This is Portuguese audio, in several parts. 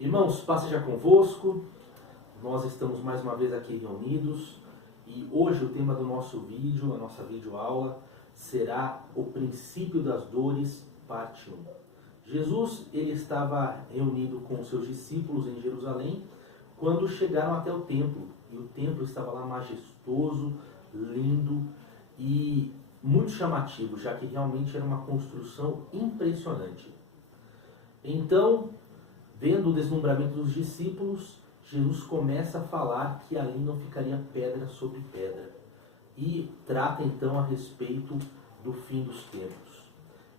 Irmãos, paz seja convosco. Nós estamos mais uma vez aqui reunidos e hoje o tema do nosso vídeo, a nossa videoaula, será o princípio das dores, parte 1. Jesus, ele estava reunido com os seus discípulos em Jerusalém quando chegaram até o templo. E o templo estava lá majestoso, lindo e muito chamativo, já que realmente era uma construção impressionante. Então, vendo o deslumbramento dos discípulos, Jesus começa a falar que ali não ficaria pedra sobre pedra. E trata então a respeito do fim dos tempos.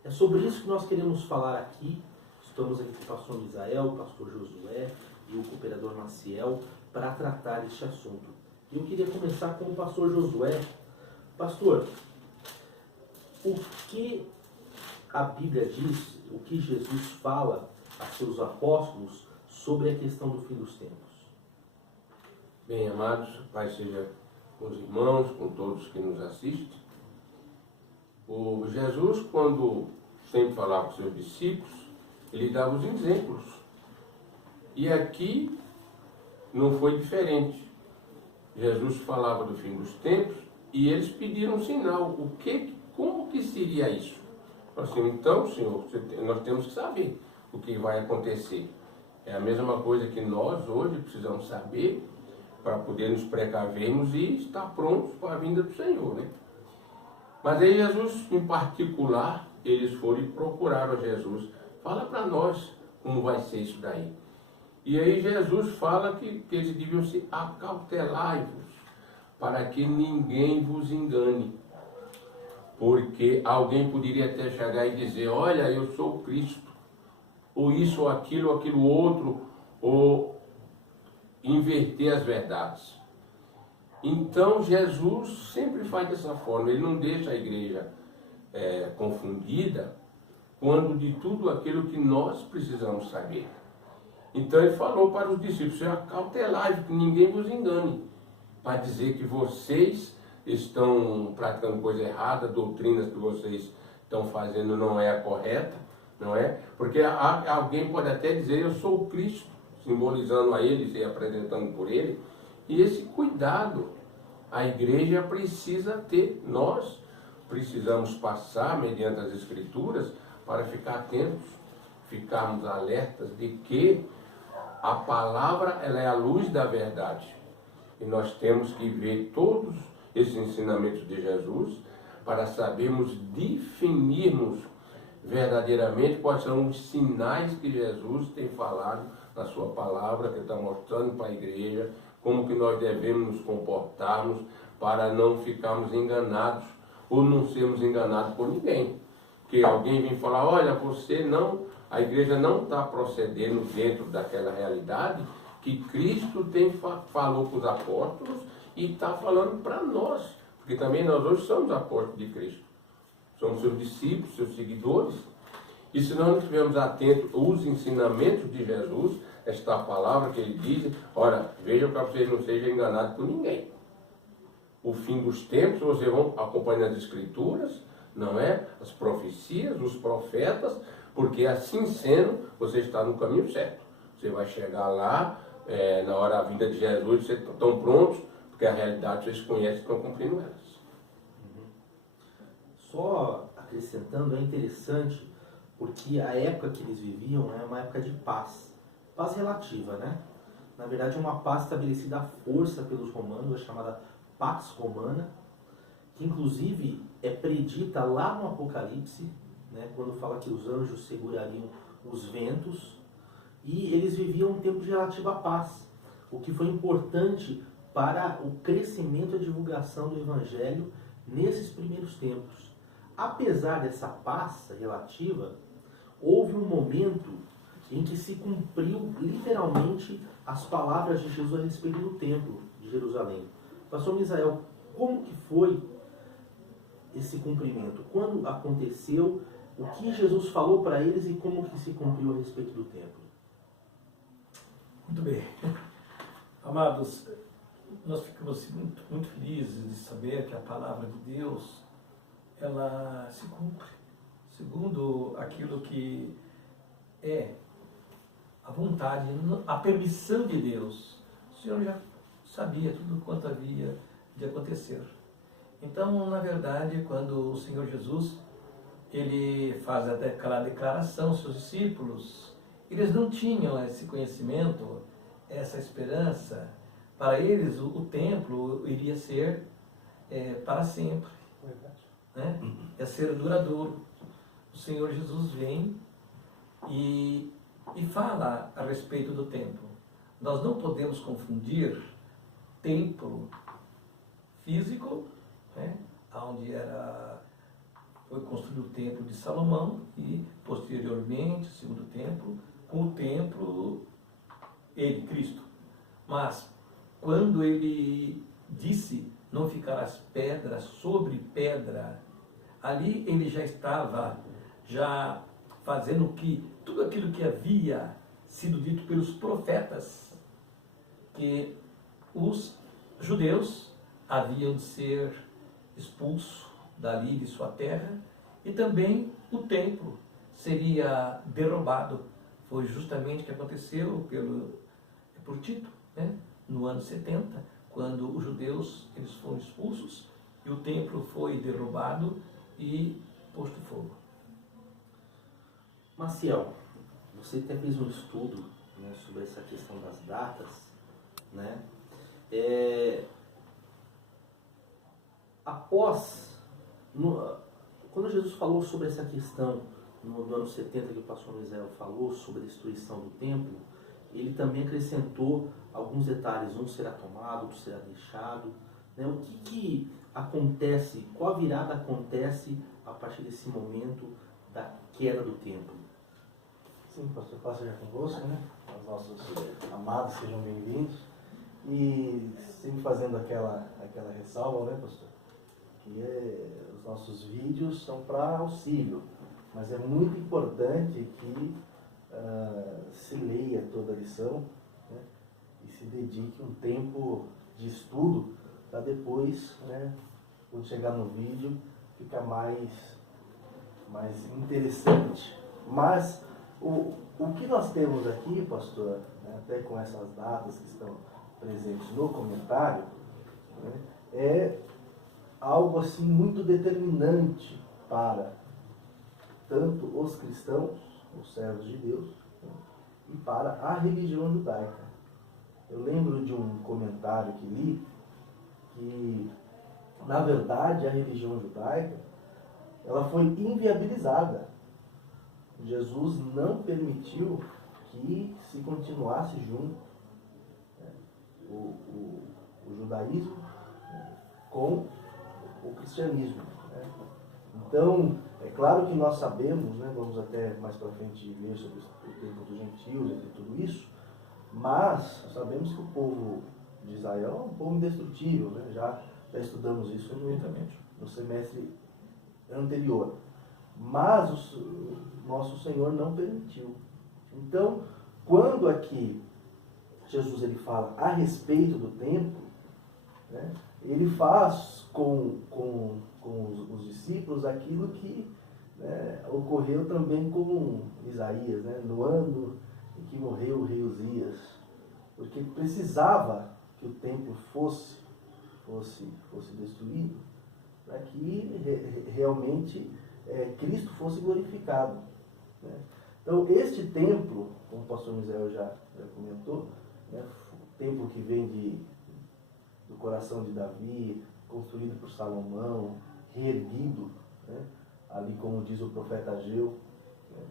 É sobre isso que nós queremos falar aqui. Estamos aqui com o pastor Misael, o pastor Josué e o cooperador Maciel para tratar este assunto. Eu queria começar com o pastor Josué. Pastor, o que a Bíblia diz, o que Jesus fala a seus apóstolos sobre a questão do fim dos tempos? Bem, amados, Pai seja com os irmãos, com todos que nos assistem. O Jesus, quando sempre falava com seus discípulos, ele dava os exemplos. E aqui não foi diferente. Jesus falava do fim dos tempos e eles pediram um sinal. Como que seria isso? Assim, então, Senhor, nós temos que saber o que vai acontecer. É a mesma coisa que nós hoje precisamos saber para poder nos precavermos e estar prontos para a vinda do Senhor, né? Mas aí Jesus, em particular, eles foram e procuraram a Jesus. Fala para nós como vai ser isso daí. E aí Jesus fala que eles deviam se acautelai-vos, para que ninguém vos engane. Porque alguém poderia até chegar e dizer, olha, eu sou o Cristo, ou isso, ou aquilo outro, ou inverter as verdades. Então Jesus sempre faz dessa forma, ele não deixa a igreja confundida quando de tudo aquilo que nós precisamos saber. Então ele falou para os discípulos, acautelai-vos, que ninguém vos engane, para dizer que vocês estão praticando coisa errada, doutrinas que vocês estão fazendo não é a correta, não é? Porque alguém pode até dizer, eu sou o Cristo, simbolizando a ele, se apresentando por ele. E esse cuidado a igreja precisa ter. Nós precisamos passar mediante as Escrituras para ficar atentos, ficarmos alertas de que a palavra ela é a luz da verdade. E nós temos que ver todos esses ensinamentos de Jesus para sabermos definirmos verdadeiramente quais são os sinais que Jesus tem falado na sua palavra, que está mostrando para a igreja, como que nós devemos nos comportarmos para não ficarmos enganados ou não sermos enganados por ninguém. Porque alguém vem falar, olha, a igreja não está procedendo dentro daquela realidade que Cristo falou para os apóstolos e está falando para nós, porque também nós hoje somos apóstolos de Cristo. Somos seus discípulos, seus seguidores. E se nós não estivermos atentos aos ensinamentos de Jesus, esta palavra que ele diz, olha, vejam para vocês não sejam enganados por ninguém. O fim dos tempos, vocês vão acompanhando as Escrituras, não é? As profecias, os profetas, porque assim sendo, você está no caminho certo. Você vai chegar lá, na hora da vinda de Jesus, vocês estão prontos, porque a realidade vocês conhecem e estão cumprindo elas. Só acrescentando, é interessante, porque a época que eles viviam é uma época de paz. Paz relativa, né? Na verdade, é uma paz estabelecida à força pelos romanos, a chamada Pax Romana, que inclusive é predita lá no Apocalipse, né, quando fala que os anjos segurariam os ventos, e eles viviam um tempo de relativa paz, o que foi importante para o crescimento e a divulgação do Evangelho nesses primeiros tempos. Apesar dessa paz relativa, houve um momento em que se cumpriu literalmente as palavras de Jesus a respeito do templo de Jerusalém. Pastor Misael, como que foi esse cumprimento? Quando aconteceu? O que Jesus falou para eles e como que se cumpriu a respeito do templo? Muito bem. Amados, nós ficamos muito felizes de saber que a palavra de Deus, ela se cumpre segundo aquilo que é a vontade, a permissão de Deus. O Senhor já sabia tudo quanto havia de acontecer. Então, na verdade, quando o Senhor Jesus ele faz aquela declaração aos seus discípulos, eles não tinham esse conhecimento, essa esperança. Para eles, o templo iria ser para sempre. Né? Ia ser duradouro. O Senhor Jesus vem e fala a respeito do templo. Nós não podemos confundir templo físico, né, onde foi construído o templo de Salomão e posteriormente o segundo templo, com o templo, Cristo. Mas quando ele disse não ficarás pedra sobre pedra, ali ele já estava fazendo tudo aquilo que havia sido dito pelos profetas, que os judeus haviam de ser expulsos dali de sua terra e também o templo seria derrubado. Foi justamente o que aconteceu por Tito, né? No ano 70, quando os judeus eles foram expulsos e o templo foi derrubado e posto fogo. Maciel, você até fez um estudo, né, sobre essa questão das datas, né? Quando Jesus falou sobre essa questão no ano 70, que o pastor Misael falou sobre a destruição do templo, ele também acrescentou alguns detalhes: um será tomado, outro será deixado, né? O que acontece, qual a virada acontece a partir desse momento da queda do templo? Sim, pastor, paz seja convosco, né? Os nossos amados sejam bem-vindos. E sempre fazendo aquela ressalva, né, pastor? Que os nossos vídeos são para auxílio, mas é muito importante que se leia toda a lição, né, e se dedique um tempo de estudo para depois, né, quando chegar no vídeo, ficar mais interessante. Mas o que nós temos aqui, pastor, né, até com essas datas que estão presentes no comentário, né, é algo assim muito determinante para tanto os cristãos, os servos de Deus, né, e para a religião judaica. Eu lembro de um comentário que li que, na verdade, a religião judaica ela foi inviabilizada. Jesus não permitiu que se continuasse junto, né, o judaísmo, né, com o cristianismo, né? Então, é claro que nós sabemos, né, vamos até mais para frente ver sobre o tempo dos gentios e tudo isso, mas sabemos que o povo de Israel é um povo indestrutível, né? Já estudamos isso no semestre anterior. Mas o nosso Senhor não permitiu. Então, quando aqui Jesus ele fala a respeito do templo, né, ele faz com os discípulos aquilo que, né, ocorreu também com Isaías, né, no ano em que morreu o rei Uzias, porque precisava que o templo fosse destruído para que realmente Cristo fosse glorificado, né? Então, este templo, como o pastor Misael já comentou, né, o templo que vem do coração de Davi, construído por Salomão, reerguido, né, ali como diz o profeta Ageu, né,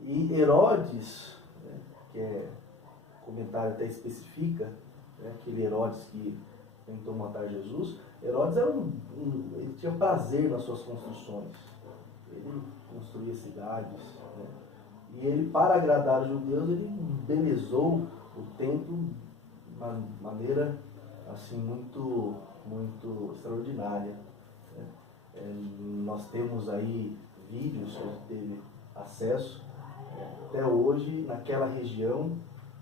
e Herodes, né, que o comentário até especifica, né, aquele Herodes que tentou matar Jesus. Herodes ele tinha prazer nas suas construções. Ele construía cidades, né? E ele, para agradar os judeus, ele embelezou o templo de uma maneira assim muito extraordinária, né? Nós temos aí vídeos que a gente teve acesso, até hoje naquela região,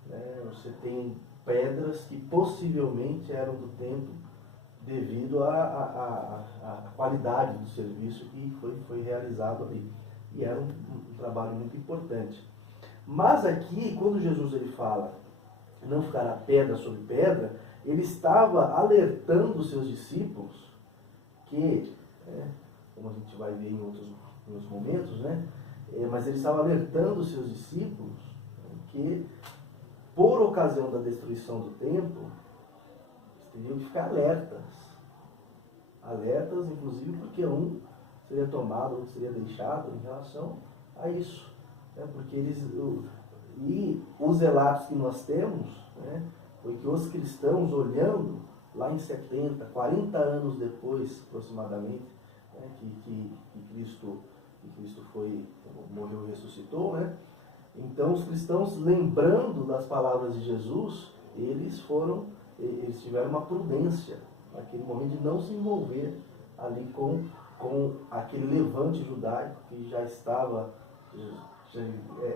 né, você tem pedras que possivelmente eram do templo devido à qualidade do serviço que foi realizado ali. E era um trabalho muito importante. Mas aqui, quando Jesus ele fala não ficará pedra sobre pedra, ele estava alertando os seus discípulos que, como a gente vai ver em outros momentos, né? Mas ele estava alertando os seus discípulos que, por ocasião da destruição do templo, eles teriam que ficar alertas. Alertas, inclusive, porque um seria tomado, outro seria deixado em relação a isso. Né? Porque os relatos que nós temos, né, foi que os cristãos, olhando lá em 70, 40 anos depois, aproximadamente, né, que Cristo morreu e ressuscitou, né? Então os cristãos, lembrando das palavras de Jesus, eles tiveram uma prudência naquele momento de não se envolver ali com aquele levante judaico que já estava,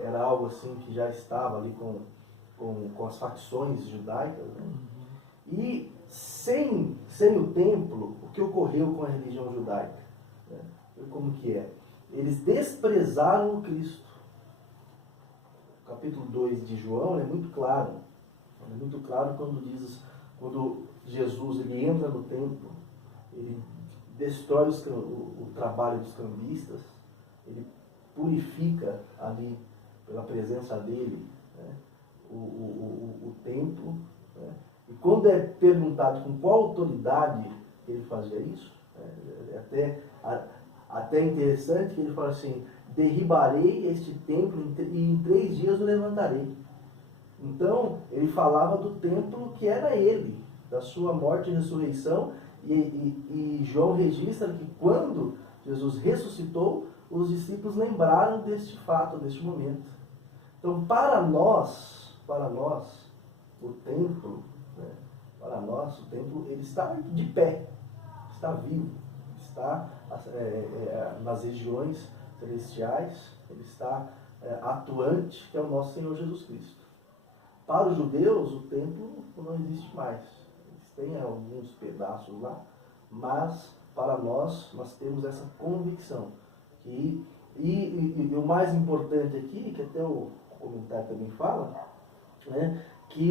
era algo assim que já estava ali com as facções judaicas, né? E sem o templo, o que ocorreu com a religião judaica? Né? Como que é? Eles desprezaram o Cristo. O capítulo 2 de João é muito claro. É muito claro quando Jesus ele entra no templo, ele destrói o trabalho dos cambistas, ele purifica ali, pela presença dele, né, o templo. Né? E quando é perguntado com qual autoridade ele fazia isso, até interessante que ele fala assim: derribarei este templo e em 3 dias o levantarei. Então, ele falava do templo que era ele, da sua morte e ressurreição, e João registra que quando Jesus ressuscitou, os discípulos lembraram deste fato, deste momento. Então, para nós, o templo, né, ele está de pé, está vivo, está nas regiões celestiais, ele está atuante, que é o nosso Senhor Jesus Cristo. Para os judeus, o templo não existe mais. Eles têm alguns pedaços lá, mas para nós temos essa convicção. E o mais importante aqui, que até o comentário também fala, né, que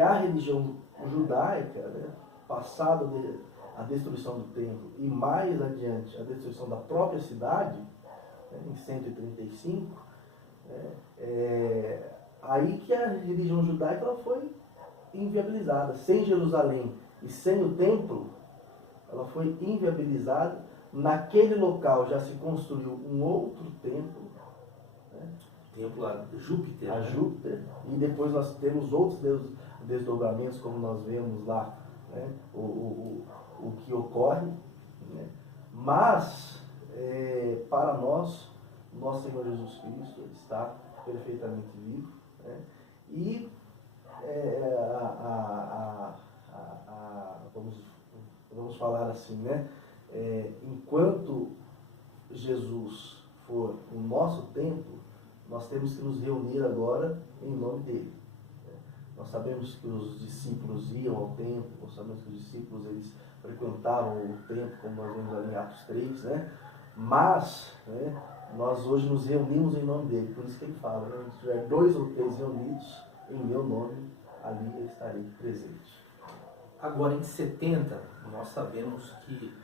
a religião judaica, né, passada a destruição do templo e mais adiante a destruição da própria cidade, né, em 135, aí que a religião judaica ela foi inviabilizada. Sem Jerusalém e sem o templo, ela foi inviabilizada. Naquele local já se construiu um outro templo, né? Templo a Júpiter. A Júpiter. E depois nós temos outros desdobramentos, como nós vemos lá, né? O que ocorre. Né? Mas, para nós, nosso Senhor Jesus Cristo está perfeitamente vivo. Né? E vamos falar assim, né? Enquanto Jesus for o nosso templo, nós temos que nos reunir agora em nome dele. Nós sabemos que os discípulos iam ao templo, nós sabemos que os discípulos eles frequentavam o templo, como nós vemos ali em Atos 3, né? Mas, né, nós hoje nos reunimos em nome dele, por isso que ele fala, né? Se tiver 2 ou 3 reunidos em meu nome, ali eu estarei presente. Agora, em 70, nós sabemos que,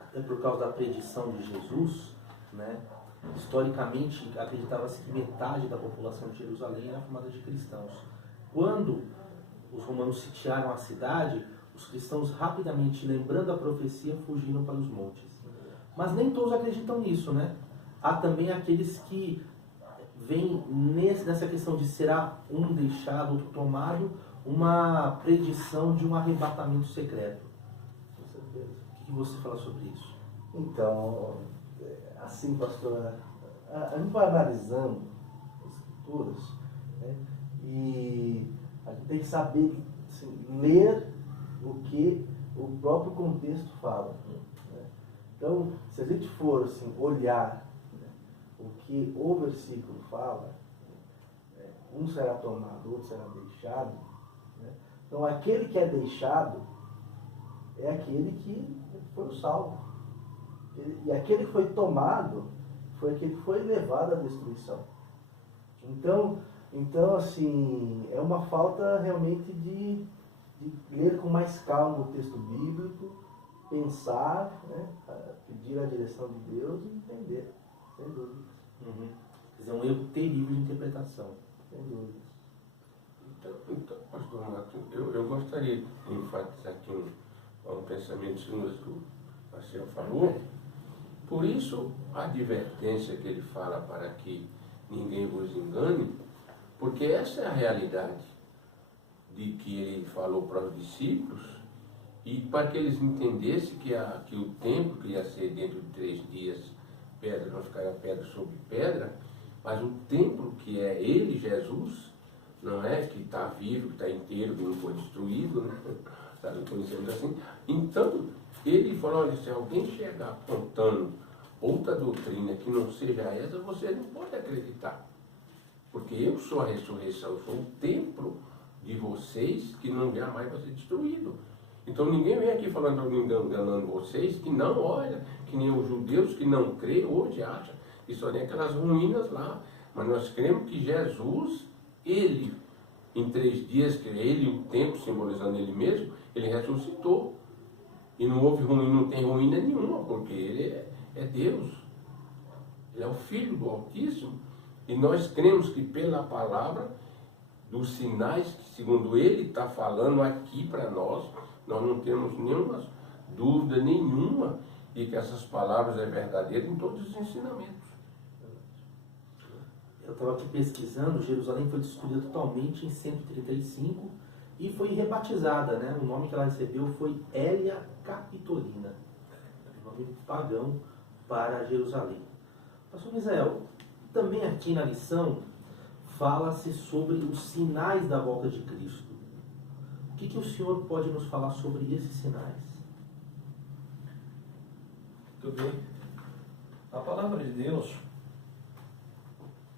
até por causa da predição de Jesus, né, historicamente acreditava-se que metade da população de Jerusalém era formada de cristãos. Quando os romanos sitiaram a cidade, os cristãos rapidamente, lembrando a profecia, fugiram para os montes. Mas nem todos acreditam nisso, né? Há também aqueles que veem nessa questão de será um deixado, outro tomado, uma predição de um arrebatamento secreto. Com certeza. O que você fala sobre isso? Então, assim, pastor, a gente vai analisando as escrituras, né, e a gente tem que saber assim, ler o que o próprio contexto fala. Né? Então, se a gente for assim, olhar, né, o que o versículo fala, um será tomado, outro será deixado. Né? Então, aquele que é deixado é aquele que foi o salvo. E aquele que foi tomado foi aquele que foi levado à destruição. Então assim, é uma falta realmente de ler com mais calma o texto bíblico, pensar, né, pedir a direção de Deus e entender, sem dúvidas. Uhum. Quer dizer, é um erro terrível de interpretação. Sem dúvidas. Então, pastor Marcos, eu gostaria de enfatizar aqui um pensamento que o Marcelo falou. Por isso, a advertência que ele fala para que ninguém vos engane, porque essa é a realidade de que ele falou para os discípulos, e para que eles entendessem que o templo, que ia ser dentro de 3 dias, pedra não ficaria pedra sobre pedra, mas o templo que é ele, Jesus, não é? Que está vivo, que está inteiro, que não foi destruído, né? Está conhecendo assim. Então, ele falou, olha, se alguém chegar apontando outra doutrina que não seja essa, você não pode acreditar. Porque eu sou a ressurreição, eu sou o templo de vocês que não jamais vai ser destruído. Então ninguém vem aqui falando, enganando vocês, que não olha, que nem os judeus que não creem, hoje acham que só tem aquelas ruínas lá. Mas nós cremos que Jesus, ele, em 3 dias, que ele, o templo, simbolizando ele mesmo, ele ressuscitou. E não houve ruína, não tem ruína nenhuma, porque ele é Deus. Ele é o Filho do Altíssimo. E nós cremos que pela palavra, dos sinais que, segundo ele está falando aqui para nós não temos nenhuma dúvida nenhuma de que essas palavras é verdadeira em todos os ensinamentos. Eu estava aqui pesquisando, Jerusalém foi destruída totalmente em 135 e foi rebatizada, né? O nome que ela recebeu foi Hélia Capitolina, um nome pagão para Jerusalém. Pastor Misael, também aqui na lição fala-se sobre os sinais da volta de Cristo. O que o senhor pode nos falar sobre esses sinais? Muito bem. A palavra de Deus,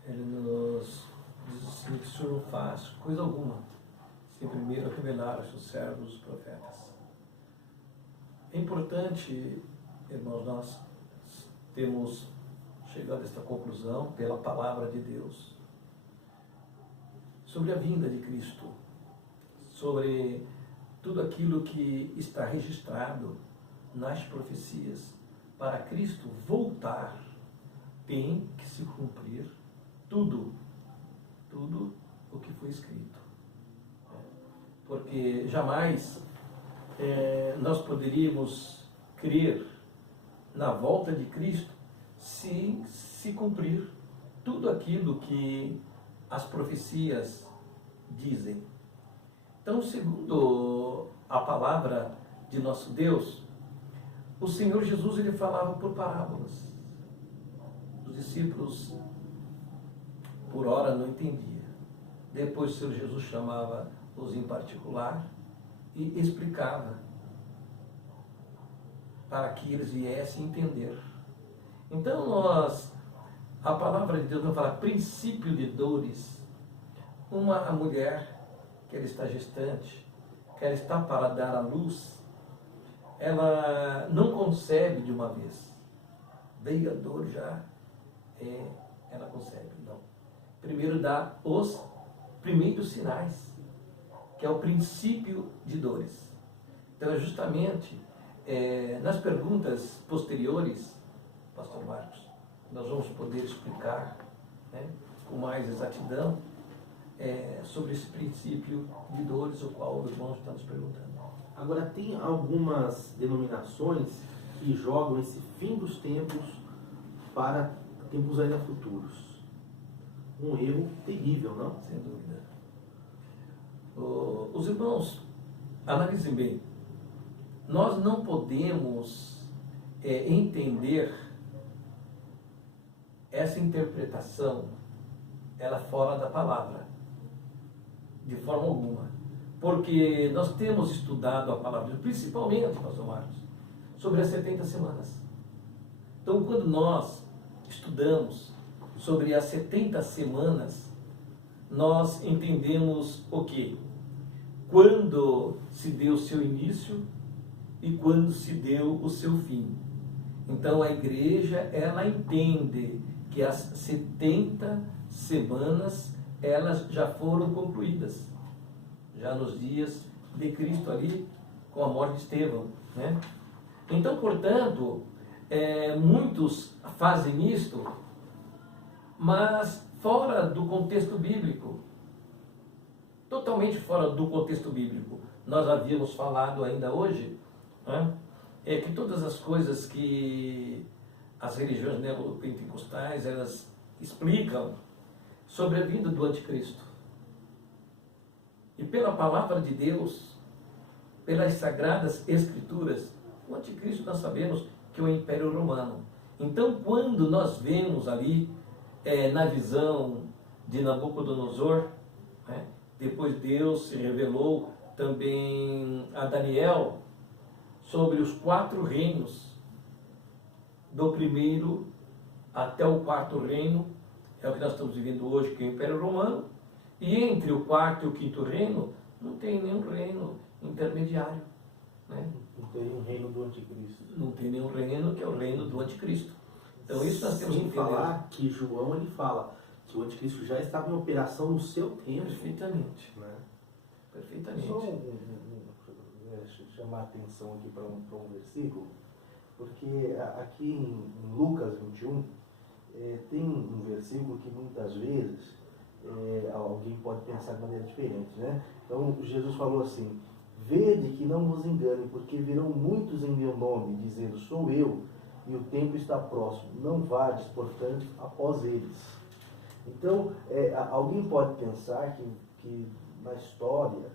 ele nos diz assim, que o Senhor não faz coisa alguma sem primeiro revelar aos seus servos, os profetas. É importante, irmãos, nós temos chegado a esta conclusão pela palavra de Deus sobre a vinda de Cristo, sobre tudo aquilo que está registrado nas profecias. Para Cristo voltar, tem que se cumprir tudo o que foi escrito. Porque jamais nós poderíamos crer na volta de Cristo se cumprir tudo aquilo que as profecias dizem. Então, segundo a palavra de nosso Deus, o Senhor Jesus ele falava por parábolas. Os discípulos, por hora, não entendiam. Depois o Senhor Jesus chamava-os em particular e explicava para que eles viessem entender. Então, a palavra de Deus não fala princípio de dores. Uma mulher que ela está gestante, que ela está para dar à luz, ela não concebe de uma vez. Veio a dor já, ela concebe. Não. Primeiro dá os primeiros sinais, que é o princípio de dores. Então é justamente nas perguntas posteriores, pastor Marcos, nós vamos poder explicar, né, com mais exatidão sobre esse princípio de dores, o qual os irmãos estão nos perguntando. Agora, tem algumas denominações que jogam esse fim dos tempos para tempos ainda futuros. Um erro terrível, não? Sem dúvida. Os irmãos, analisem bem. Nós não podemos entender essa interpretação ela fora da palavra, de forma alguma. Porque nós temos estudado a palavra, principalmente, pastor Marcos, sobre as 70 semanas. Então, quando nós estudamos sobre as 70 semanas, nós entendemos o quê? Quando se deu o seu início e quando se deu o seu fim. Então, a igreja, ela entende que as 70 semanas elas já foram concluídas, já nos dias de Cristo ali, com a morte de Estevão, né? Então, portanto, muitos fazem isto, mas fora do contexto bíblico, totalmente fora do contexto bíblico. Nós havíamos falado ainda hoje, né, que todas as coisas que as religiões neopentecostais elas explicam sobre a vinda do anticristo. E pela palavra de Deus, pelas sagradas escrituras, o anticristo nós sabemos que é o Império Romano. Então, quando nós vemos ali, na visão de Nabucodonosor, né, depois Deus se revelou também a Daniel sobre os 4 reinos, do primeiro até o 4º reino, é o que nós estamos vivendo hoje, que é o Império Romano, e entre o 4º e o 5º reino, não tem nenhum reino intermediário. Né? Não tem um reino do anticristo. Não tem nenhum reino que é o reino do anticristo. Então isso nós temos que Sem entender. falar que João ele fala que o anticristo já estava em operação no seu tempo. Perfeitamente. Né? Perfeitamente. Só chamar a atenção aqui para um versículo, porque aqui em Lucas 21 tem um versículo que muitas vezes alguém pode pensar de maneira diferente, né? Então Jesus falou assim: vede que não vos engane, porque virão muitos em meu nome, dizendo sou eu, e o tempo está próximo, não vades, portanto, após eles. Então, alguém pode pensar que na história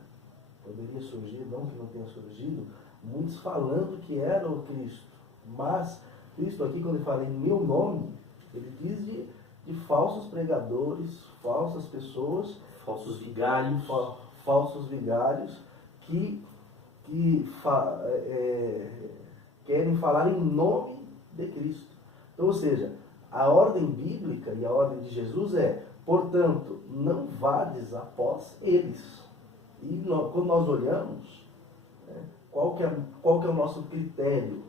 poderia surgir, não que não tenha surgido, muitos falando que era o Cristo. Mas Cristo aqui, quando ele fala em meu nome, ele diz de falsos pregadores, falsas pessoas, Falsos vigários. falsos vigários que querem falar em nome de Cristo. Então, ou seja, a ordem bíblica e a ordem de Jesus portanto, não vades após eles. E quando nós olhamos, qual que é o nosso critério?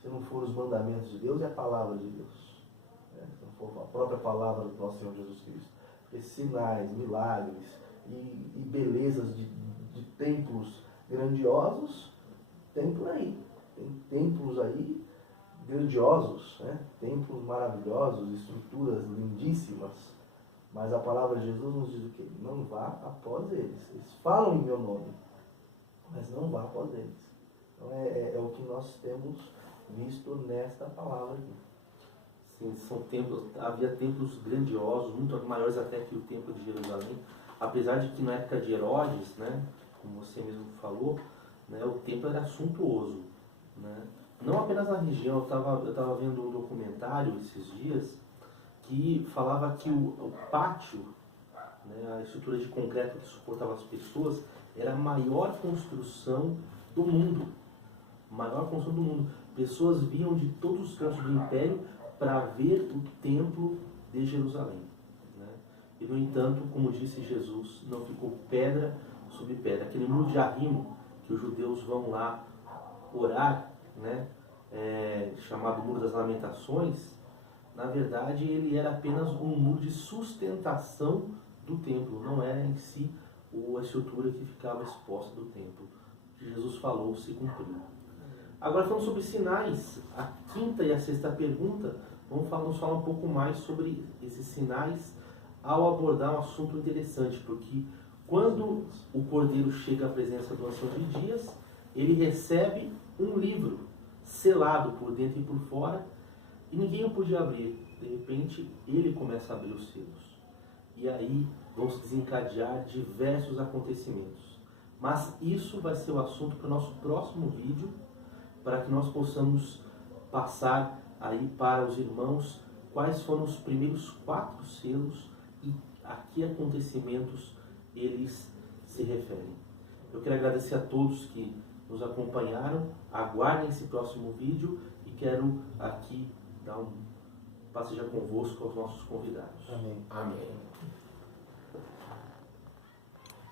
Se não for os mandamentos de Deus, é a palavra de Deus. Se não for a própria palavra do nosso Senhor Jesus Cristo. Esses sinais, milagres e belezas de templos grandiosos, tem por aí. Tem templos aí grandiosos, templos maravilhosos, estruturas lindíssimas. Mas a palavra de Jesus nos diz o quê? Não vá após eles. Eles falam em meu nome, mas não vá após eles. Então é o que nós temos visto nesta palavra aqui. Sim, são templos, havia templos grandiosos, muito maiores até que o templo de Jerusalém. Apesar de que na época de Herodes, né, como você mesmo falou, né, o templo era suntuoso. Né? Não apenas na região, eu estava vendo um documentário esses dias que falava que o pátio, né, a estrutura de concreto que suportava as pessoas, era a maior construção do mundo. Maior construção do mundo. Pessoas vinham de todos os cantos do império para ver o templo de Jerusalém. Né? E, no entanto, como disse Jesus, não ficou pedra sobre pedra. Aquele muro de arrimo que os judeus vão lá orar, né, chamado Muro das Lamentações, na verdade ele era apenas um muro de sustentação do templo, não era em si a estrutura que ficava exposta do templo. O que Jesus falou se cumpriu. Agora falando sobre sinais, a quinta e a sexta pergunta, vamos falar um pouco mais sobre esses sinais ao abordar um assunto interessante, porque quando o Cordeiro chega à presença do Ancião de Dias, ele recebe um livro selado por dentro e por fora, e ninguém o podia abrir. De repente, ele começa a abrir os selos. E aí vão se desencadear diversos acontecimentos. Mas isso vai ser o assunto para o nosso próximo vídeo, para que nós possamos passar aí para os irmãos quais foram os primeiros 4 selos e a que acontecimentos eles se referem. Eu quero agradecer a todos que nos acompanharam, aguardem esse próximo vídeo e quero aqui dar passejar convosco aos nossos convidados. Amém. Amém.